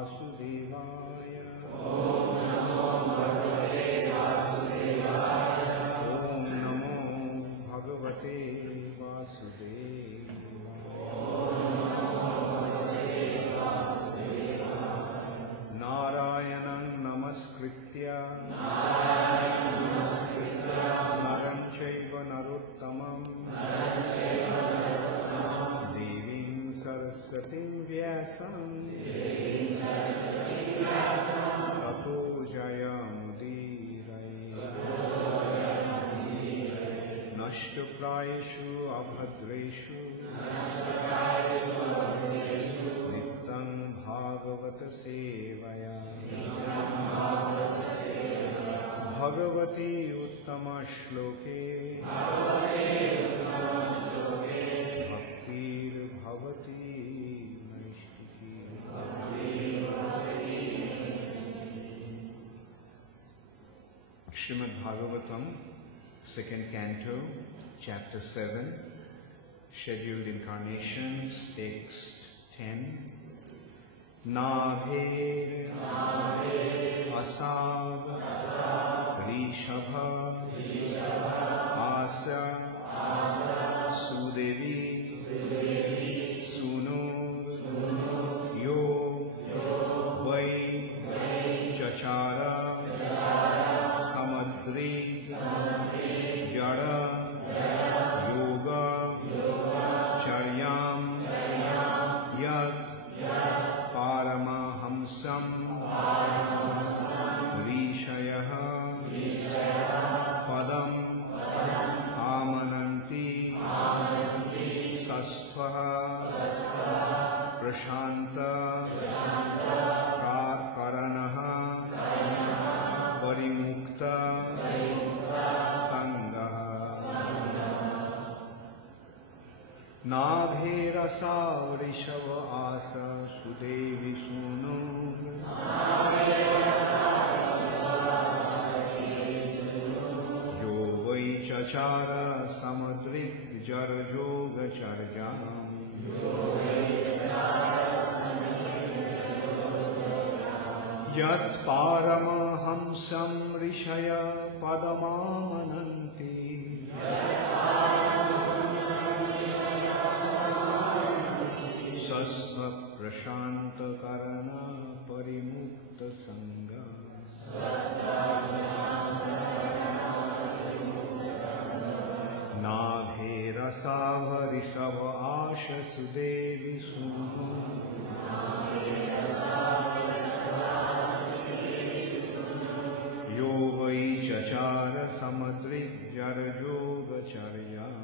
वासुदेवाय। ॐ नमो भगवते वासुदेवाय। नारायणं नमस्कृत्य नरं चैव नरोत्तमं देवीं सरस्वतीं व्यासं ततो जयमुदीरये। नष्टप्रायेषु अभद्रेषु नित्यं भागवत सेवया भगवती उत्तम श्लोके भक्तिर्भवति नैष्ठिकी। Srimad Bhagavatam, second canto, chapter 7, scheduled incarnations, text 10. Nabher Asav Rishabha Asa Sudevi Sunur Yo Vai Chachara Samadri Jara Yoga Charyam Yad Paramahamsam Rishayah Padam Amananti Sastvaha Prashanta Karanaha Parimukta Sangaha. Nabherasa Vrishava Asa Sudevi Sunu Yo Vai Chachara Samadrik Jar Yoga Charjam Yat Paramahamsam Rishaya Padamamananti Sasva Prashanta Karana Parimukta Sangha. Nabherasa Varisava Asha Sudevi Sunu Yo Vai Chachara Samadrik Jara Yoga Charyam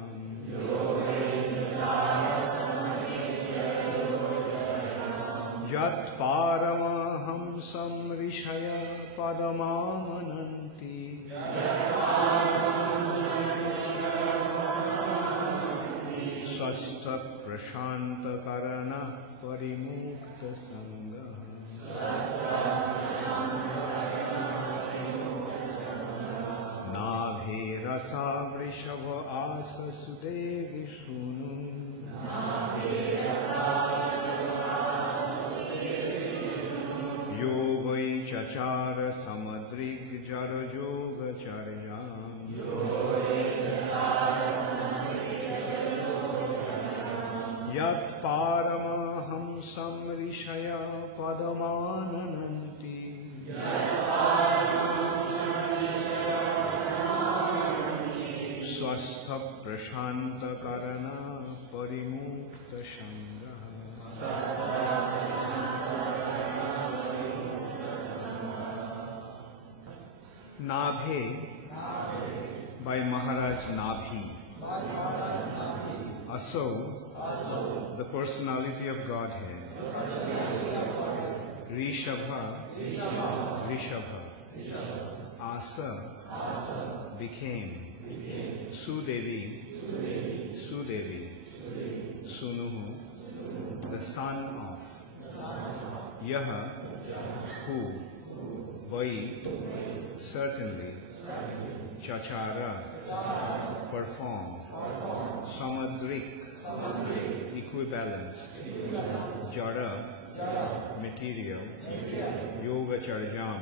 Yat Paramahamsam Rishaya Padamamananti Sasta Prashanta Karana Parimukta Sangha. Nabherasa Vrishava Asa Sudevi Sunu Yo Vai Chachara Samadrik Jara Yoga Charyam Yat Paramahamsam Rishaya Padamanananti Swastha Prashanta Karana Parimukta Shanga. Nabhe by Maharaj Nabhi. Aso, the personality of Godhead. Rishabha, Asa, became. Sudevi, Sunuhu, the son of. Yaha, who. Vai, certainly. Chachara, performed. Samadrik, equivalence. Jara, material yoga charjam,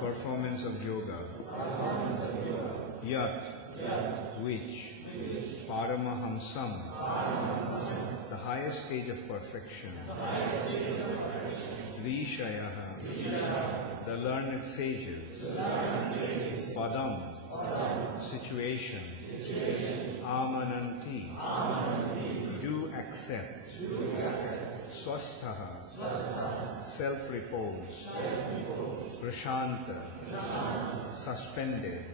performance of yoga, yat, which, paramahamsam, the highest stage of perfection, rishayaha, the learned sages, padam, situation, amananti, do accept, swasthaha, self-repose, prashanta, suspended,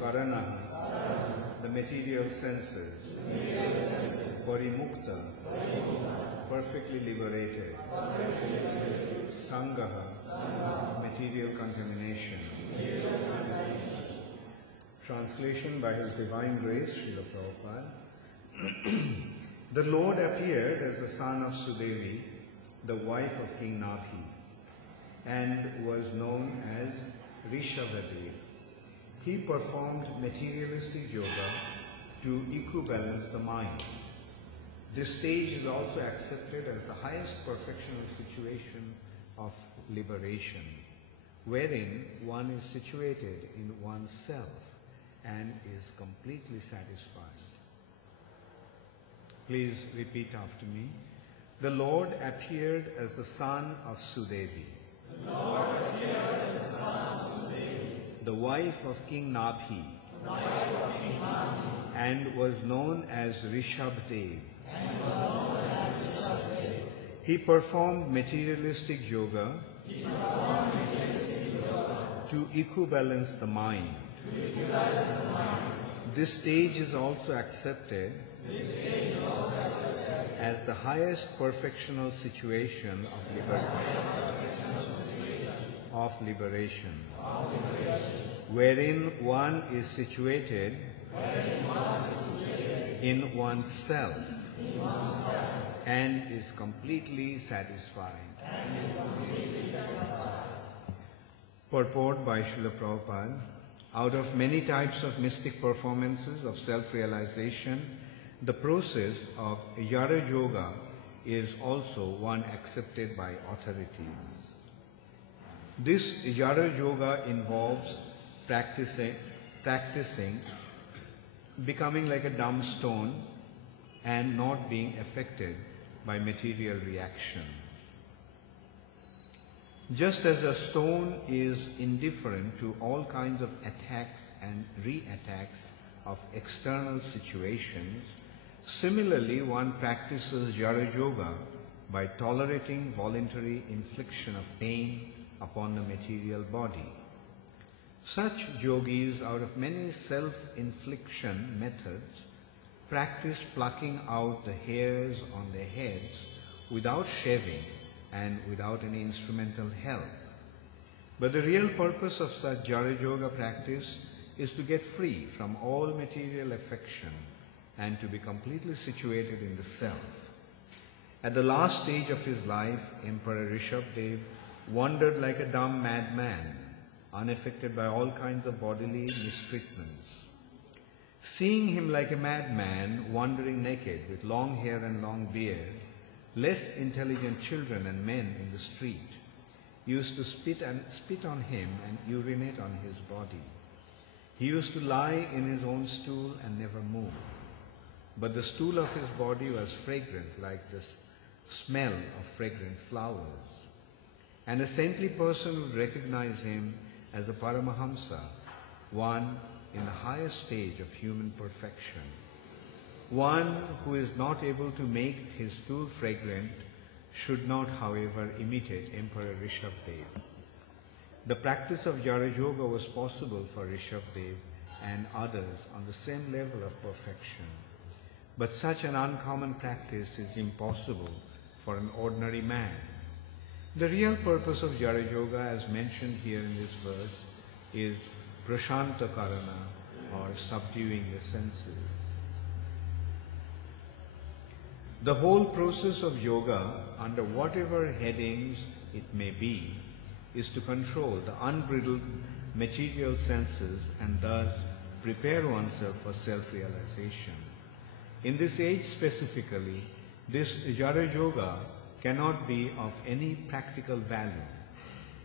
karanaha, the material senses, parimukta, perfectly liberated, sangaha, material contamination. Translation by His Divine Grace, Srila Prabhupada. The Lord appeared as the son of Sudevi, the wife of King Napi, and was known as Rishabhadev. He performed materialistic yoga to equibalance the mind. This stage is also accepted as the highest perfectional situation of liberation, wherein one is situated in oneself and is completely satisfied. Please repeat after me. The Lord appeared as the son of Sudevi. The Lord appeared as the son of Sudevi, the wife of King Napi, and was known as Rishabhadev. He performed materialistic yoga to equibalance the mind. This stage is also accepted as the highest perfectional situation of liberation, wherein one is situated in oneself and is completely satisfied. Purport by Srila Prabhupada. Out of many types of mystic performances of self-realization, the process of Yara Yoga is also one accepted by authorities. This Yara Yoga involves practicing, becoming like a dumb stone and not being affected by material reaction. Just as a stone is indifferent to all kinds of attacks and re-attacks of external situations, similarly one practices Jara Yoga by tolerating voluntary infliction of pain upon the material body. Such yogis, out of many self-infliction methods, practice plucking out the hairs on their heads without shaving and without any instrumental help. But the real purpose of such Jara Yoga practice is to get free from all material affection and to be completely situated in the self. At the last stage of his life, Emperor Rishabhadev wandered like a dumb madman, unaffected by all kinds of bodily mistreatments. Seeing him like a madman, wandering naked with long hair and long beard, less intelligent children and men in the street used to spit on him and urinate on his body. He used to lie in his own stool and never move. But the stool of his body was fragrant like the smell of fragrant flowers. And a saintly person would recognize him as a Paramahamsa, one in the highest stage of human perfection. One who is not able to make his stool fragrant should not, however, imitate Emperor Rishabhadev. The practice of Jara Yoga was possible for Rishabhadev and others on the same level of perfection. But such an uncommon practice is impossible for an ordinary man. The real purpose of Jara Yoga, as mentioned here in this verse, is prashanta karana, or subduing the senses. The whole process of yoga, under whatever headings it may be, is to control the unbridled material senses and thus prepare oneself for self-realization. In this age specifically, this Jara Yoga cannot be of any practical value.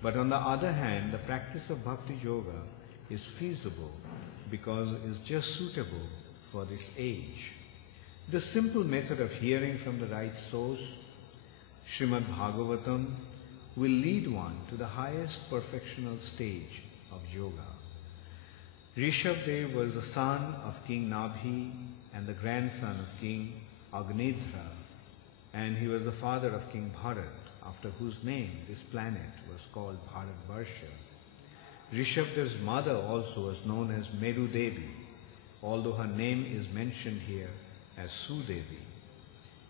But on the other hand, the practice of Bhakti Yoga is feasible because it is just suitable for this age. The simple method of hearing from the right source, Srimad Bhagavatam, will lead one to the highest perfectional stage of yoga. Rishabdev was the son of King Nabhi and the grandson of King Agnidhra, and he was the father of King Bharat, after whose name this planet was called Bharatvarsha. Rishabdev's mother also was known as Meru Devi, although her name is mentioned here as Sudevi.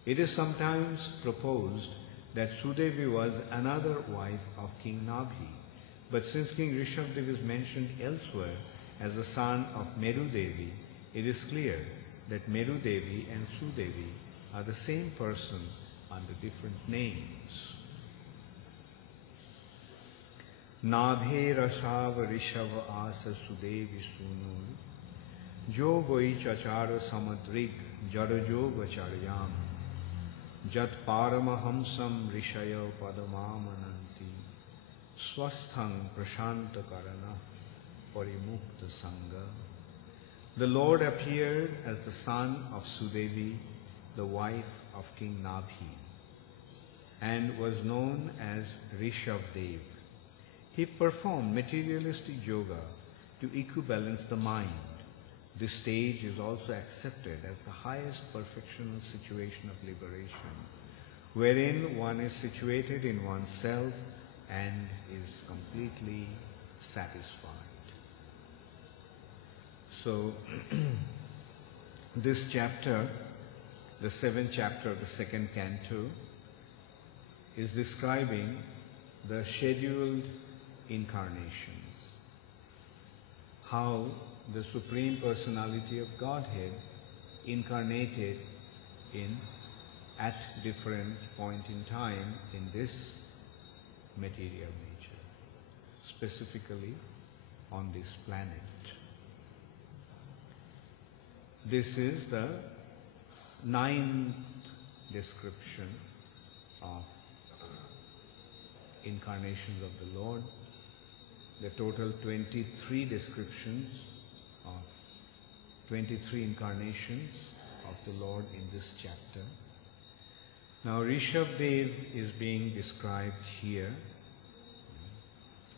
It is sometimes proposed that Sudevi was another wife of King Nabhi, but since King Rishabdev is mentioned elsewhere as the son of Meru Devi, it is clear that Meru Devi and Sudevi are the same person under different names. Nabhe Rashav Rishav Asa Sudevi Sunul Jo Goi Chachara Samadrig Jarajoga Charyam Jat Paramahamsam Rishaya Padamamananti Swasthang Prashanta Karana Parimukta Sangha. The Lord appeared as the son of Sudevi, the wife of King Nabhi, and was known as Rishabdev. He performed materialistic yoga to equibalance the mind. This stage is also accepted as the highest perfectional situation of liberation, wherein one is situated in oneself and is completely satisfied. So, this chapter, the 7th chapter of the 2nd canto, is describing the scheduled incarnations, how the Supreme Personality of Godhead incarnated at different point in time in this material nature, specifically on this planet. This is the 9th description of incarnations of the Lord. The total 23 descriptions of 23 incarnations of the Lord in this chapter. Now Rishabdev is being described here.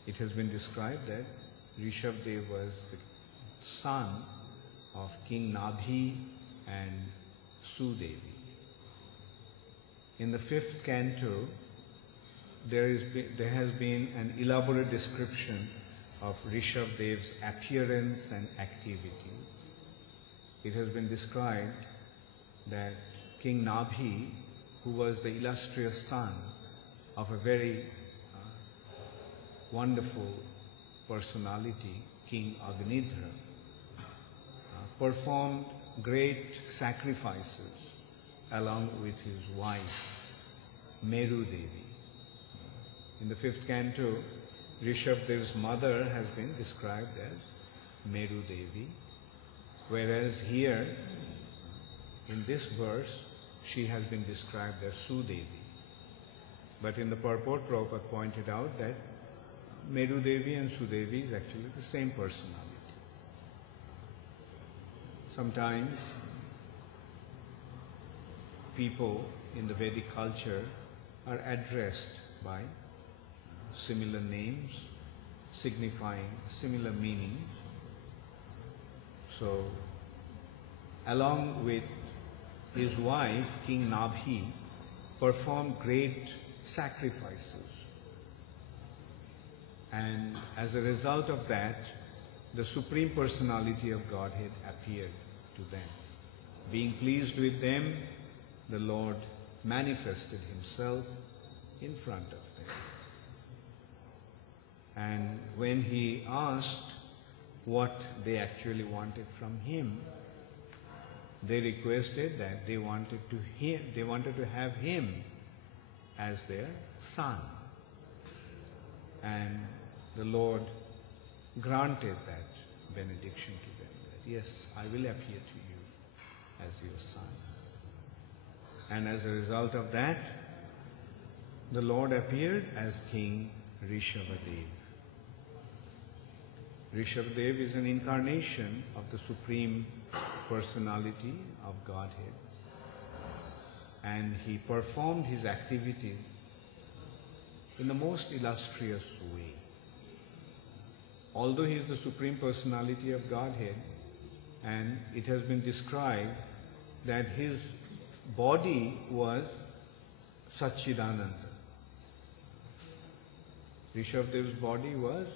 It has been described that Rishabdev was the son of King Nabhi and Sudevi. In the 5th canto, there has been an elaborate description of Rishabdev's appearance and activities. It has been described that King Nabhi, who was the illustrious son of a very wonderful personality, King Agnidhra, performed great sacrifices along with his wife, Meru Devi. In the 5th canto, Rishabdev's mother has been described as Meru Devi, whereas here, in this verse, she has been described as Sudevi. But in the purport, Prabhupada pointed out that Meru Devi and Sudevi is actually the same personality. Sometimes people in the Vedic culture are addressed by similar names, signifying similar meanings. So, along with his wife, King Nabhi, performed great sacrifices. And as a result of that, the Supreme Personality of Godhead appeared to them. Being pleased with them, the Lord manifested himself in front of them. And when he asked what they actually wanted from him, they requested that they wanted to have him as their son. And the Lord granted that benediction to them, that yes, I will appear to you as your son. And as a result of that, the Lord appeared as King Rishabhadev. Rishabhadev is an incarnation of the Supreme Personality of Godhead, and he performed his activities in the most illustrious way. Although he is the Supreme Personality of Godhead, and it has been described that his body was Satchidananda. Rishabhadev's body was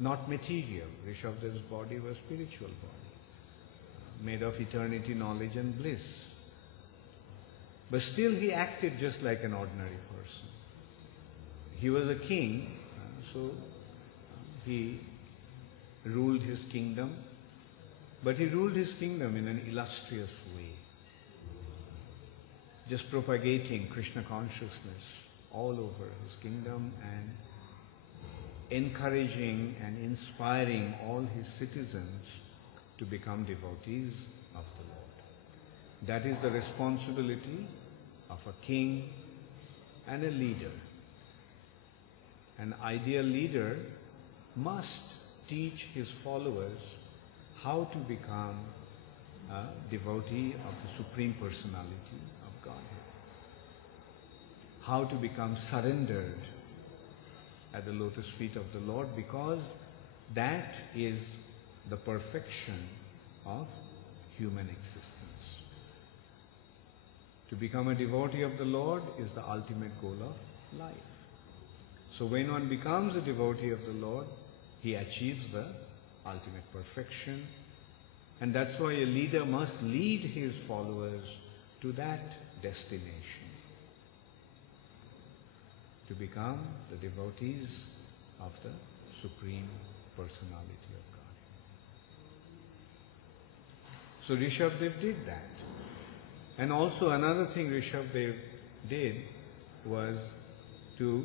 not material. Rishabhadev's body was spiritual body, made of eternity, knowledge and bliss. But still he acted just like an ordinary person. He was a king, so he ruled his kingdom, but he ruled his kingdom in an illustrious way, just propagating Krishna consciousness all over his kingdom and encouraging and inspiring all his citizens to become devotees of the Lord. That is the responsibility of a king and a leader. An ideal leader must teach his followers how to become a devotee of the Supreme Personality of Godhead, how to become surrendered at the lotus feet of the Lord, because that is the perfection of human existence. To become a devotee of the Lord is the ultimate goal of life. So when one becomes a devotee of the Lord, he achieves the ultimate perfection, and that's why a leader must lead his followers to that destination, to become the devotees of the Supreme Personality of God. So Rishabhadev did that. And also another thing Rishabhadev did was to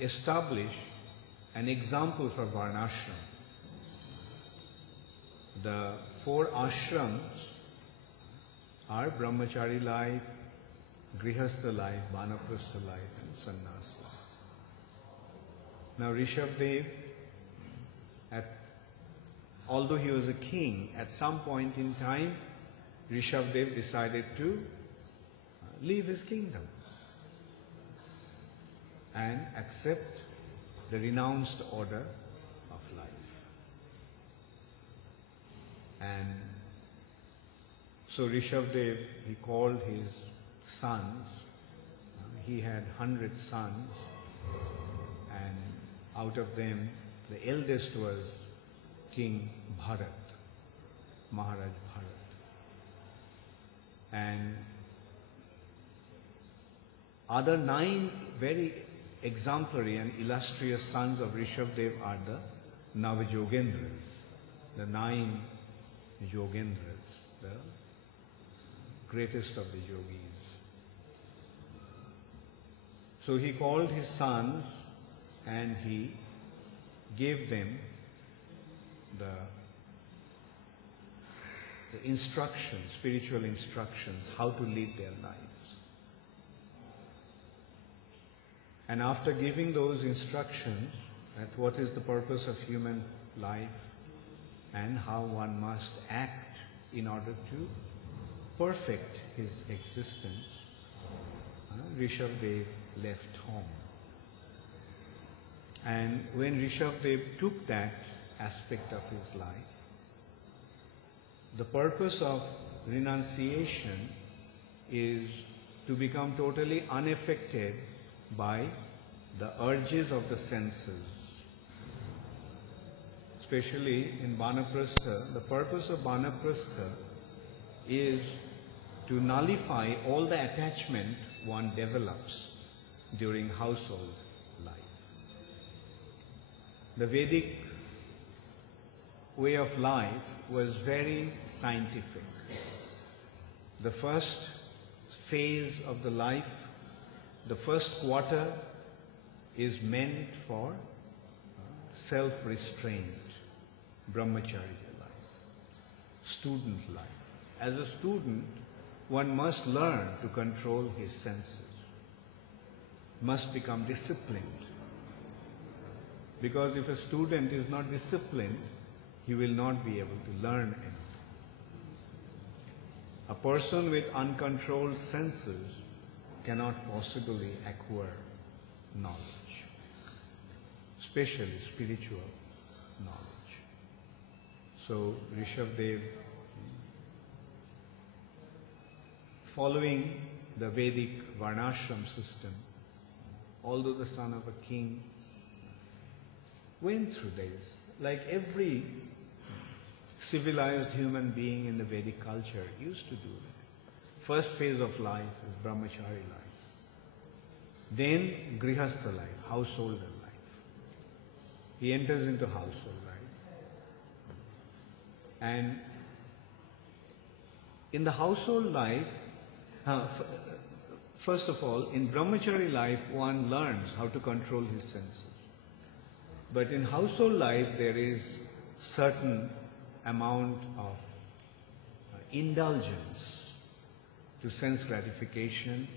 establish an example for Varnashram. The 4 ashrams are Brahmachari life, Grihastha life, Vanaprastha life and Sannyas life. Now Rishabhadev, although he was a king, at some point in time, Rishabhadev decided to leave his kingdom and accept the renounced order of life. And so Rishabhadev, he called his sons. He had 100 sons, and out of them, the eldest was King Bharat, Maharaj Bharat. And other 9 very exemplary and illustrious sons of Rishabhadev are the Navajogendras, the 9 Yogendras, the greatest of the yogis. So he called his sons and he gave them the instructions, spiritual instructions, how to lead their lives. And after giving those instructions that what is the purpose of human life and how one must act in order to perfect his existence, Rishabhadev left home. And when Rishabhadev took that aspect of his life, the purpose of renunciation is to become totally unaffected by the urges of the senses. Especially in Vanaprastha, the purpose of Vanaprastha is to nullify all the attachment one develops during household life. The Vedic way of life was very scientific. The first phase of the life, the first quarter, is meant for self-restraint, brahmacharya life, student life. As a student, one must learn to control his senses. must become disciplined. Because if a student is not disciplined, he will not be able to learn anything. A person with uncontrolled senses cannot possibly acquire knowledge, especially spiritual knowledge. So Rishabdev, following the Vedic Varnashram system, although the son of a king, went through this, like every civilized human being in the Vedic culture used to do it. First phase of life is brahmachari life. Then grihastha life, householder life. He enters into household life. And in the household life, first of all, in brahmachari life, one learns how to control his senses. But in household life, there is certain amount of indulgence to sense gratification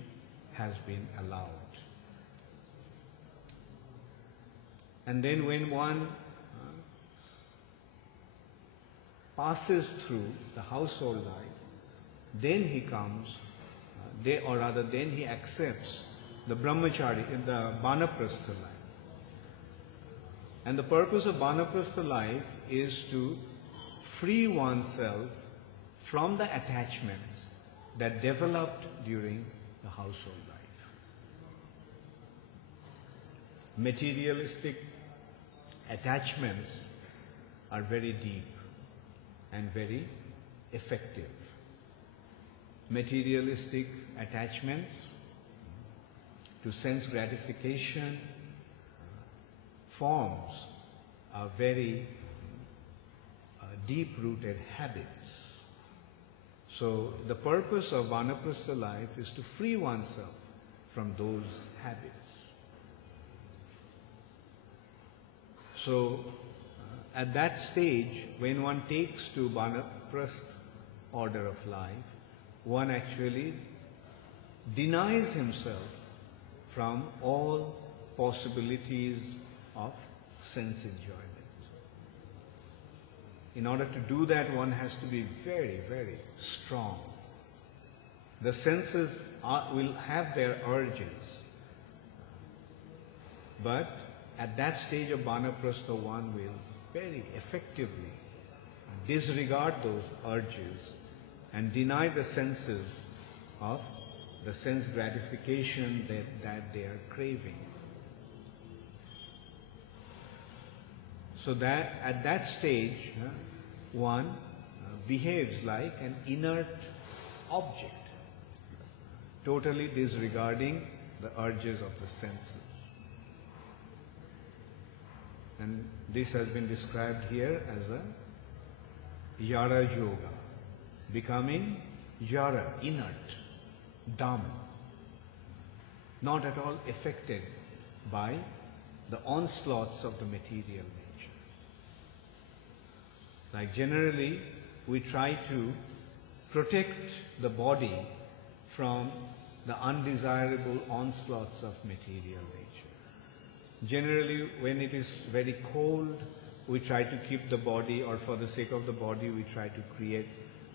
has been allowed. And then when one passes through the household life, then he comes, then he accepts the brahmachari, the vanaprastha life. And the purpose of vanaprastha life is to free oneself from the attachments that developed during the household life. Materialistic attachments are very deep and very effective. Materialistic attachments to sense gratification forms a very deep-rooted habits. So the purpose of vanaprastha life is to free oneself from those habits. So at that stage, when one takes to vanaprastha order of life, one actually denies himself from all possibilities of sense enjoyment. In order to do that, one has to be very, very strong. The senses will have their urges, but at that stage of vanaprastha, one will very effectively disregard those urges and deny the senses of the sense gratification that they are craving. So that at that stage, one behaves like an inert object, totally disregarding the urges of the senses. And this has been described here as a yara yoga, becoming yara, inert, dumb, not at all affected by the onslaughts of the material nature. Like generally, we try to protect the body from the undesirable onslaughts of material nature. Generally, when it is very cold, we try to keep the body, or for the sake of the body, we try to create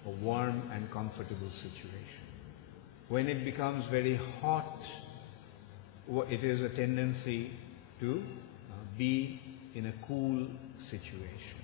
a warm and comfortable situation. When it becomes very hot, it is a tendency to be in a cool situation.